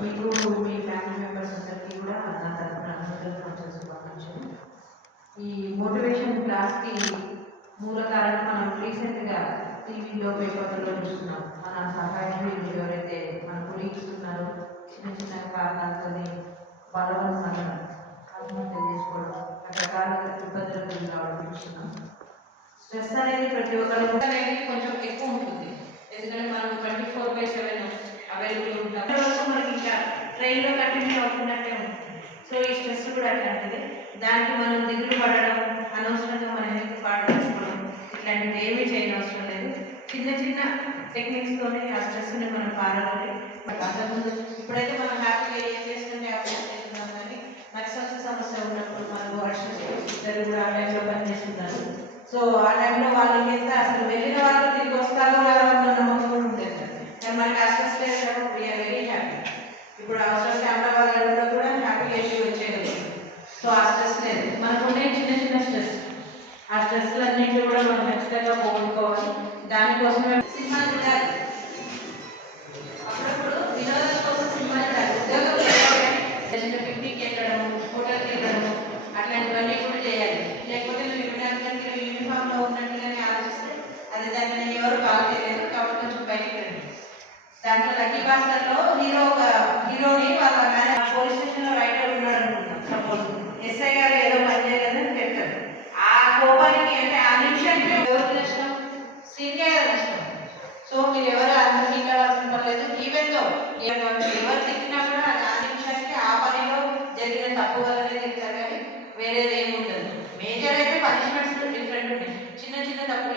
మీకు మీ family members అందరికీ కూడా నా తరఫున నూతన శుభాకాంక్షలు. ఈ మోటివేషన్ క్లాస్కి మూల కారణం మనం రీసెంట్గా టీవీలో పేపర్లో చూస్తున్నాం. మన సహాయకులు ఎవరైతే మన కొలీగ్స్ ఉన్నారో చిన్న చిన్న కారణాలతో బలవన్ మనం ఆత్మహత్య చేసుకోవడం రకరకాల ఇబ్బందులకు గురి కావడం చూస్తున్నాం. స్ట్రెస్ అనేది ప్రతి ఒక్కరికి అనేది కొంచెం ఎక్కువ ఉంటుంది. ట్రైన్లో కంటిన్యూ అవుతున్నట్టే ఉంటుంది. సో ఈ స్ట్రెస్ కూడా అట్లాంటిది. దానికి మనం దిగులు పడడం అనవసరంగా మనం ఎందుకు పాడు చేసుకోవడం ఇట్లాంటివి ఏమీ చేయని అవసరం లేదు. చిన్న చిన్న టెక్నిక్స్తోనే ఆ స్ట్రెస్ని మనం పారాలి అంతకుముందు ఇప్పుడైతే మనం హ్యాపీగా ఏం చేస్తుంటే అప్డేట్ చేస్తున్నాం కానీ నాకు స్వచ్ఛ సమస్య ఉన్నప్పుడు మనకు వర్షం ఇద్దరు కూడా ఆ టైంలో పనిచేస్తున్నారు సో ఆ టైంలో వాళ్ళకి ఎంత అసలు వెళ్ళిన వాళ్ళు తిరిగి వస్తారో రాదో ఇప్పుడు అవసరం హైదరాబాద్ వెళ్ళడంలో కూడా హ్యాపీ చేసి వచ్చేది. సో ఆ స్ట్రెస్ లేదు మనకు ఉండే చిన్న చిన్న స్ట్రెస్. ఆ స్ట్రెస్లన్నింటినీ కూడా మనం ఖచ్చితంగా పోగొట్టుకోవాలి. దానికోసమే సినిమా చూడాలి అప్పుడప్పుడు వినోదం కోసం సినిమా చూడాలి ఉద్యోగం పిక్నిక్ వెళ్ళడం హోటల్కి వెళ్ళడం అట్లాంటివన్నీ కూడా చేయాలి. లేకపోతే నువ్వు వినడానికి యూనిఫామ్లో ఉన్నట్టుగానే ఆలోచిస్తే అది దాన్ని నేను ఎవరు కాల్ చేయలేదు కాబట్టి కొంచెం బయటికి రండి దాంట్లో లక్కీ భాస్కర్లో హీరో ఒక హీరోని వాళ్ళ మేనేజ్ పోలీస్ స్టేషన్లో రైటర్ ఉన్నాడు అనుకుంటాం సపోజ్. ఎస్ఐ గారు ఏదో పని చేయలేదని చెప్తారు ఆ కోపానికి అంటే ఆ నిమిషానికి ఎవరికి నష్టం సీనియర్ నష్టం సో మీరు ఎవరు అంగీకరించాల్సిన పని పర్లేదు. ఈవెన్తో ఎవరు తిట్టినా కూడా ఆ నిమిషానికి ఆ పనిలో జరిగిన తప్పు వల్లనే తింటారు కానీ వేరేది ఏమి ఉండదు. మేజర్ అయితే పనిష్మెంట్స్ డిఫరెంట్ ఉంటాయి. చిన్న చిన్న తప్పు